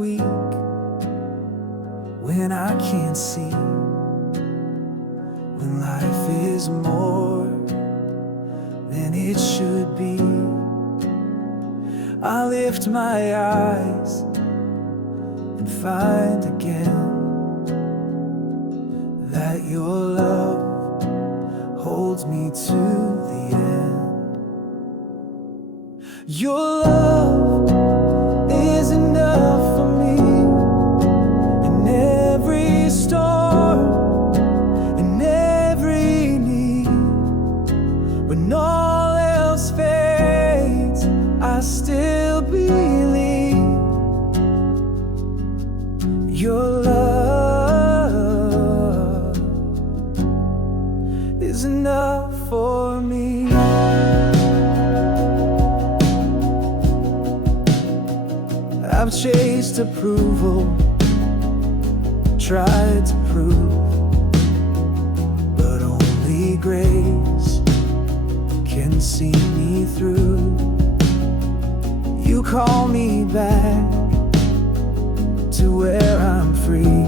weak, when I can't see, when life is more than it should be. I lift my eyes and find again that your love holds me to the end. Your love is enough for me in every storm, in every need. When all else fades, I still believe your love is enough for me. I've chased approval, tried to prove, but only grace can see me through. You call me back to where I'm free,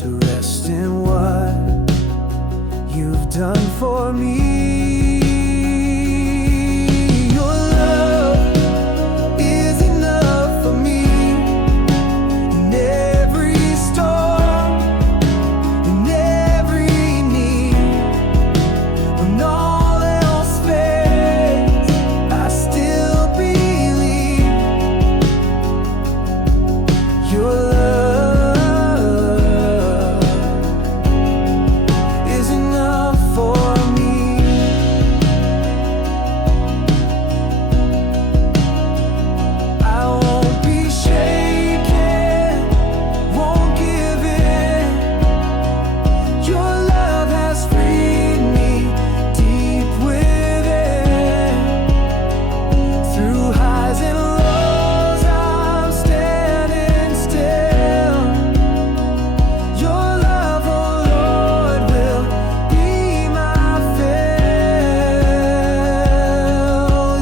to rest in what you've done for me. In every storm, in every need, when all else fades, I still believe your love is enough for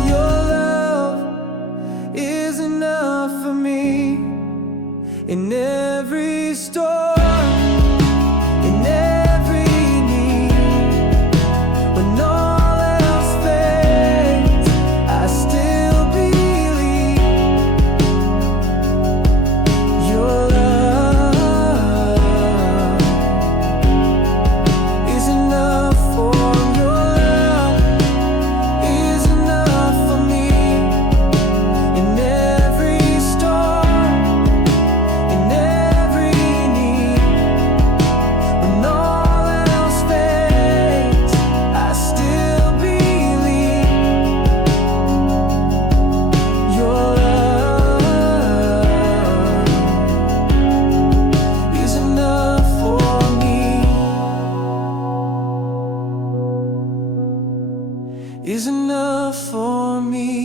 your love is enough for me. In every storm, is enough for me.